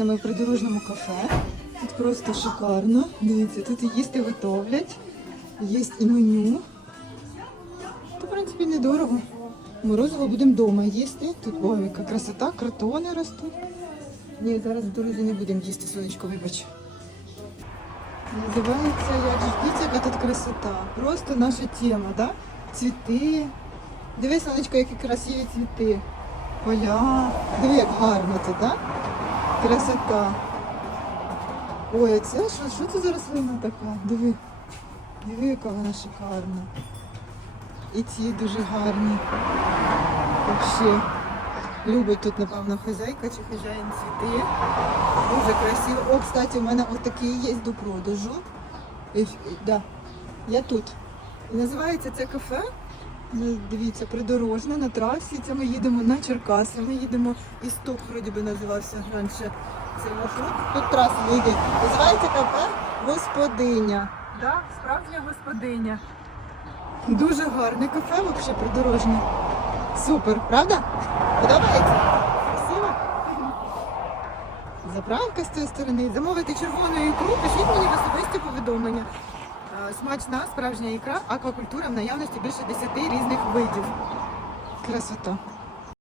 Ми в придорожному кафе. Тут просто шикарно. Дивіться, тут їсти готовлять. Є і меню. То, в принципі, недорого. Морозиво будемо вдома їсти. Тут яка красота, картони ростуть. Ні, зараз в дорозі не будемо їсти, сонечко, вибач. Називається як же яка тут красота. Просто наша тема, да? Цвіти. Дивись, сонечко, які красиві цвіти. Поля. Диви, як гарно тут, да? Красота. Ой, а це що, що це за рослина така? Диви. Диви, яка вона шикарна. І ці дуже гарні. Вообще. Любить тут, напевно, хазяйка чи хазяїн цвіти. Дуже красиво. О, кстати, у мене отакий є до продажу. І, да. Я тут. І називається це кафе. Ну, Дивіться, придорожне на трасі. Це ми їдемо на Черкаси. Ми їдемо істок, вроді би називався раніше цей маршрут. Тут траса їде. Називається кафе Господиня. Да, справжня господиня. Дуже гарне кафе, взагалі придорожне. Супер, правда? Подобається? Красиво? Заправка з цієї сторони. Замовити червону ікру, пишіть мені в особисті повідомлення. Смачна справжня ікра, аквакультура в наявності більше 10 різних видів. Красота.